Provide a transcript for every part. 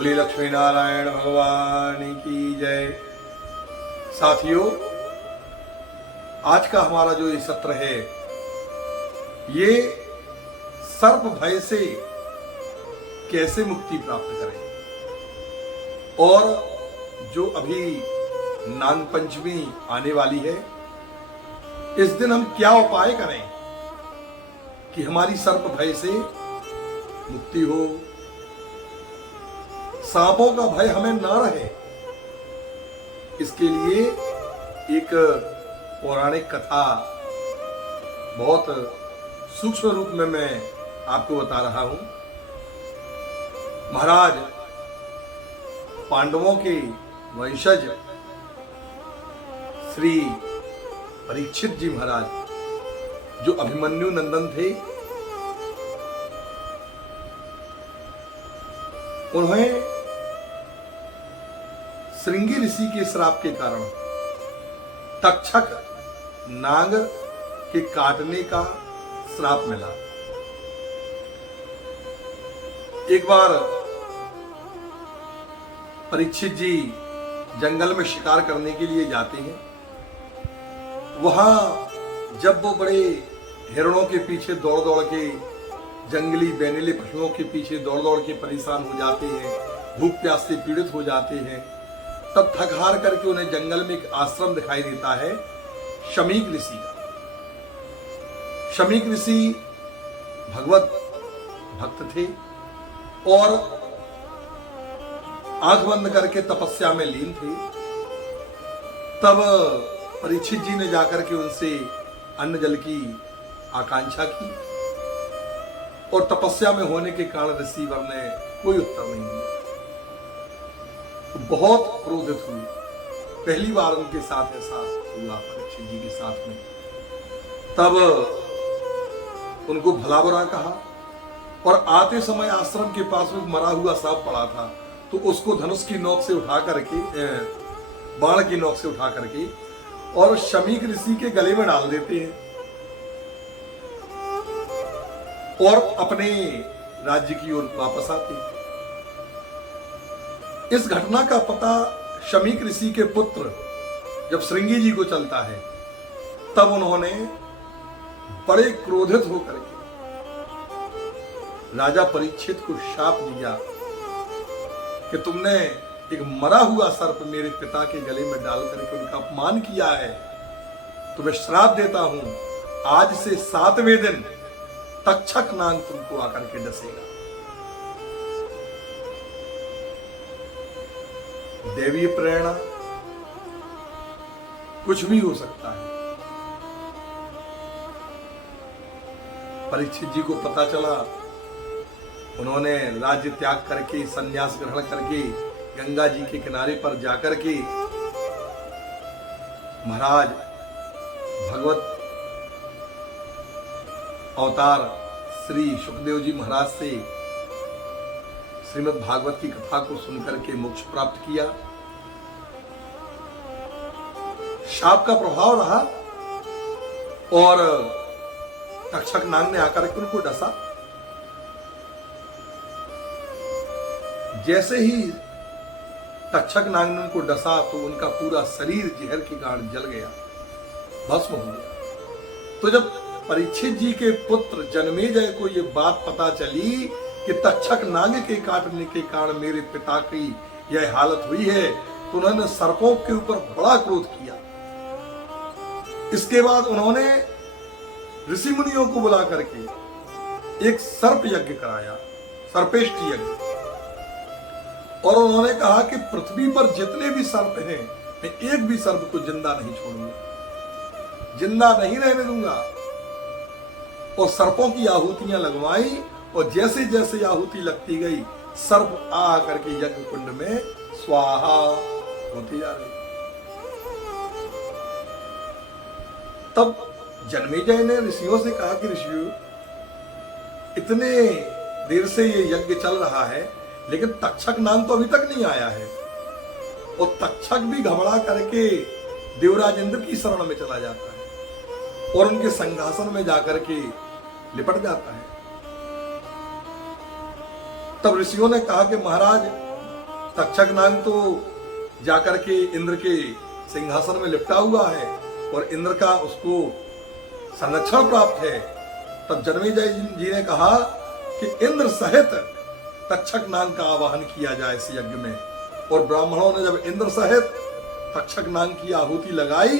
बोले लक्ष्मी नारायण भगवान की जय। साथियों, आज का हमारा जो ये सत्र है, ये सर्प भय से कैसे मुक्ति प्राप्त करें, और जो अभी नाग पंचमी आने वाली है, इस दिन हम क्या उपाय करें कि हमारी सर्प भय से मुक्ति हो, सांपों का भय हमें ना रहे। इसके लिए एक पौराणिक कथा बहुत सूक्ष्म रूप में मैं आपको बता रहा हूं। महाराज पांडवों के वंशज श्री परीक्षित जी महाराज, जो अभिमन्यु नंदन थे, उन्हें श्रृंगी ऋषि के श्राप के कारण तक्षक नाग के काटने का श्राप मिला। एक बार परीक्षित जी जंगल में शिकार करने के लिए जाते हैं। वहां जब वो बड़े हिरणों के पीछे दौड़ दौड़ के, जंगली बेनिले पशुओं के पीछे दौड़ दौड़ के परेशान हो जाते हैं, भूख प्यास से पीड़ित हो जाते हैं, तब थक हार करके उन्हें जंगल में एक आश्रम दिखाई देता है शमीक ऋषि का। शमीक ऋषि भगवत भक्त थे और आंख बंद करके तपस्या में लीन थे। तब परीक्षित जी ने जाकर के उनसे अन्न जल की आकांक्षा की, और तपस्या में होने के कारण ऋषिवर ने कोई उत्तर नहीं दिया। बहुत क्रोधित हुए। पहली बार उनके साथ ऐसा हुआ परीक्षित जी के साथ में। तब उनको भला बुरा कहा, और आते समय आश्रम के पास में मरा हुआ सांप पड़ा था, तो उसको धनुष की नोक से उठा करके, बाण की नोक से उठा करके और शमीक ऋषि के गले में डाल देते हैं और अपने राज्य की ओर वापस आते हैं। इस घटना का पता शमीक ऋषि के पुत्र जब श्रृंगी जी को चलता है, तब उन्होंने बड़े क्रोधित होकर के राजा परीक्षित को शाप दिया कि तुमने एक मरा हुआ सर्प मेरे पिता के गले में डाल करके उनका अपमान किया है, तो मैं श्राप देता हूं, आज से 7वें दिन तक्षक नाग तुमको आकर के डसेगा। दैवीय प्रेरणा, कुछ भी हो सकता है। परीक्षित जी को पता चला। उन्होंने राज्य त्याग करके, संन्यास ग्रहण करके गंगा जी के किनारे पर जाकर के महाराज भगवत अवतार श्री सुखदेव जी महाराज से श्रीमद् भागवत की कथा को सुनकर के मोक्ष प्राप्त किया। शाप का प्रभाव रहा और तक्षक नाग ने आकर के उनको डसा। जैसे ही तक्षक नाग ने उनको डसा, तो उनका पूरा शरीर जहर के कारण जल गया, भस्म हो गया। तो जब परीक्षित जी के पुत्र जन्मेजय को ये बात पता चली कि तक्षक नाग के काटने के कारण मेरे पिता की यह हालत हुई है, तो उन्होंने सर्पों के ऊपर बड़ा क्रोध किया। इसके बाद उन्होंने ऋषि मुनियों को बुला करके एक सर्प यज्ञ कराया, सर्पेष्टि यज्ञ, और उन्होंने कहा कि पृथ्वी पर जितने भी सर्प हैं, मैं एक भी सर्प को जिंदा नहीं छोड़ूंगा, जिंदा नहीं रहने दूंगा। और सर्पों की आहुतियां लगवाई, और जैसे जैसे आहुति लगती गई, सर्प आ करके यज्ञ कुंड में स्वाहा होती जा रही। तब जन्मेजय ने ऋषियों से कहा कि ऋषियों, इतने देर से ये यज्ञ चल रहा है, लेकिन तक्षक नाग तो अभी तक नहीं आया है। और तक्षक भी घबरा करके देवराज इंद्र की शरण में चला जाता है और उनके संघासन में जाकर के लिपट जाता है। तब ऋषियों ने कहा कि महाराज, तक्षक नाग तो जाकर के इंद्र के सिंहासन में लिपटा हुआ है और इंद्र का उसको संरक्षण प्राप्त है। तब जन्मेजय जी ने कहा कि इंद्र सहित तक्षक नाग का आवाहन किया जाए इस यज्ञ में। और ब्राह्मणों ने जब इंद्र सहित तक्षक नाग की आहुति लगाई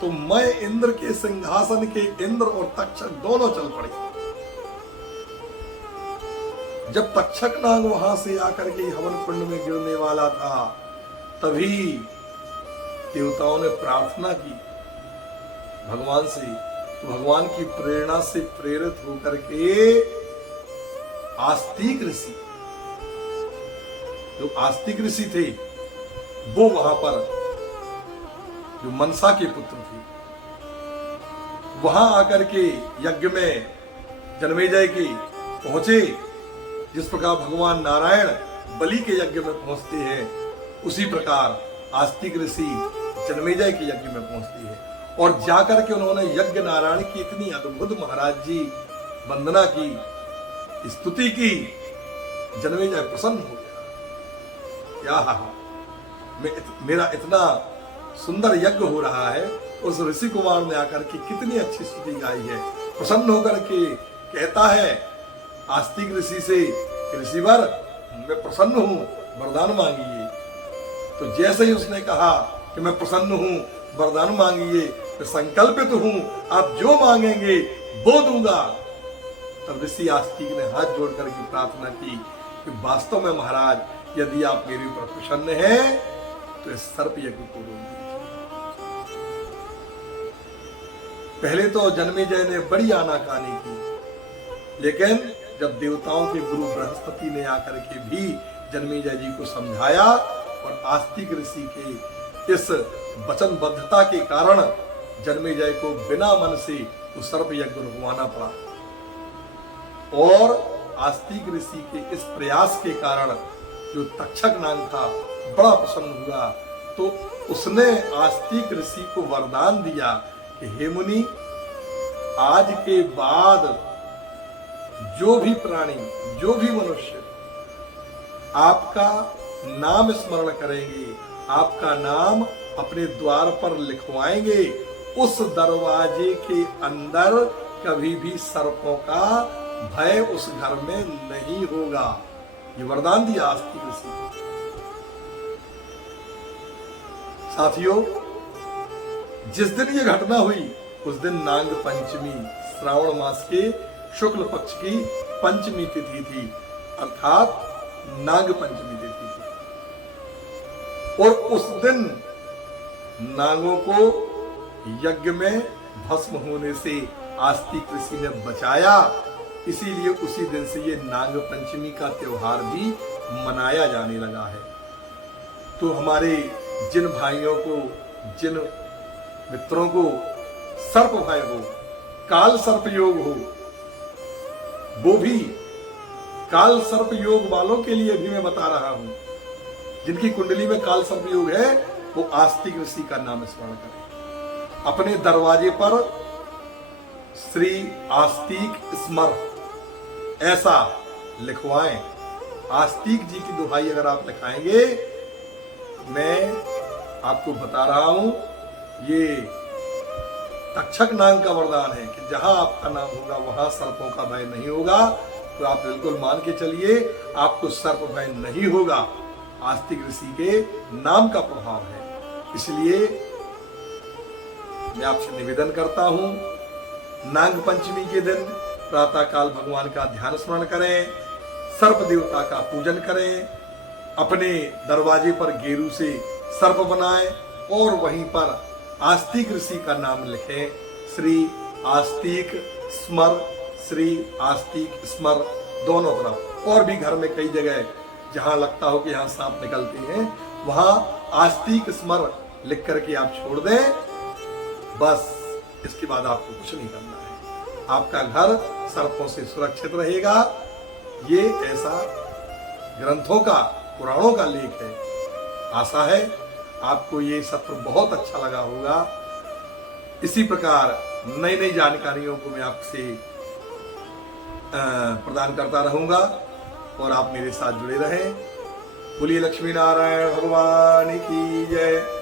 तो मैं इंद्र के सिंहासन के इंद्र और तक्षक दोनों चल पड़े। जब तक्षक नाग वहां से आकर के हवन कुंड में गिरने वाला था तभी देवताओं ने प्रार्थना की भगवान से। भगवान की प्रेरणा से प्रेरित होकर के आस्तिक ऋषि, जो आस्तिक ऋषि थे, वो वहां पर जो मनसा के पुत्र थे, वहां आकर के यज्ञ में जन्मेजय के पहुंचे। जिस प्रकार भगवान नारायण बलि के यज्ञ में पहुंचते हैं उसी प्रकार आस्तिक ऋषि जन्मेजय के यज्ञ में पहुंचते हैं। और जाकर के उन्होंने यज्ञ नारायण की इतनी अद्भुत महाराज जी वंदना की, स्तुति की, जन्मेजय प्रसन्न हो गया। मेरा इतना सुंदर यज्ञ हो रहा है, उस ऋषि कुमार ने आकर के कितनी अच्छी स्तुति गाई है। प्रसन्न होकर के कहता है आस्तिक ऋषि से, ऋषिवर मैं प्रसन्न हूं, वरदान मांगिए। तो जैसे ही उसने कहा कि मैं प्रसन्न हूं, वरदान मांगिए, मैं संकल्पित हूं, आप जो मांगेंगे वो दूंगा। तब ऋषि आस्तिक ने हाथ जोड़कर की प्रार्थना की कि वास्तव में महाराज यदि आप मेरे ऊपर प्रसन्न हैं तो इस सर्प यज्ञ को रोक दीजिए। पहले तो जन्मेजय ने बड़ी आनाकानी की, लेकिन जब देवताओं के गुरु बृहस्पति ने आकर के भी जन्मेजय जी को समझाया और आस्तिक ऋषि के इस वचनबद्धता के कारण जन्मेजय को बिना मन से उस सर्प यज्ञ रुकवाना पड़ा। और आस्तिक ऋषि के इस प्रयास के कारण जो तक्षक नाग था बड़ा प्रसन्न हुआ। तो उसने आस्तिक ऋषि को वरदान दिया कि हे मुनि, आज के बाद जो भी प्राणी, जो भी मनुष्य आपका नाम स्मरण करेंगे, आपका नाम अपने द्वार पर लिखवाएंगे, उस दरवाजे के अंदर कभी भी सर्पों का भय उस घर में नहीं होगा। ये वरदान दिया आस्तिक ऋषि। साथियों, जिस दिन ये घटना हुई उस दिन नाग पंचमी, श्रावण मास के शुक्ल पक्ष की पंचमी तिथि थी, अर्थात नाग पंचमी तिथि थी। और उस दिन नागों को यज्ञ में भस्म होने से आस्तिक ऋषि ने बचाया। इसीलिए उसी दिन से ये नाग पंचमी का त्योहार भी मनाया जाने लगा है। तो हमारे जिन भाइयों को, जिन मित्रों को सर्प भय हो, काल सर्प योग हो, वो भी काल सर्प योग वालों के लिए भी मैं बता रहा हूं। जिनकी कुंडली में काल सर्प योग है वो आस्तिक ऋषि का नाम स्मरण करें। अपने दरवाजे पर श्री आस्तिक स्मर ऐसा लिखवाएं। आस्तिक जी की दुहाई अगर आप लिखाएंगे, मैं आपको बता रहा हूं, ये तक्षक नाग का वरदान है कि जहां आपका नाम होगा वहां सर्पों का भय नहीं होगा। तो आप बिल्कुल मान के चलिए, आपको सर्प भय नहीं होगा। आस्तिक ऋषि के नाम का प्रभाव है। इसलिए मैं आपसे निवेदन करता हूं, नाग पंचमी के दिन प्रातः काल भगवान का ध्यान स्मरण करें, सर्प देवता का पूजन करें, अपने दरवाजे पर गेरू से सर्प बनाएं और वहीं पर आस्तिक ऋषि का नाम लिखें। श्री आस्तिक स्मर, श्री आस्तिक स्मर दोनों तरफ। और भी घर में कई जगह जहां लगता हो कि यहां सांप निकलते हैं, वहां आस्तिक स्मर लिख करके आप छोड़ दें। बस इसके बाद आपको कुछ नहीं करना है, आपका घर सर्पों से सुरक्षित रहेगा। ये ऐसा ग्रंथों का, पुराणों का लेख है। आशा है आपको ये सत्र बहुत अच्छा लगा होगा। इसी प्रकार नई नई जानकारियों को मैं आपसे प्रदान करता रहूंगा और आप मेरे साथ जुड़े रहें। बोलिए लक्ष्मी नारायण भगवान की जय।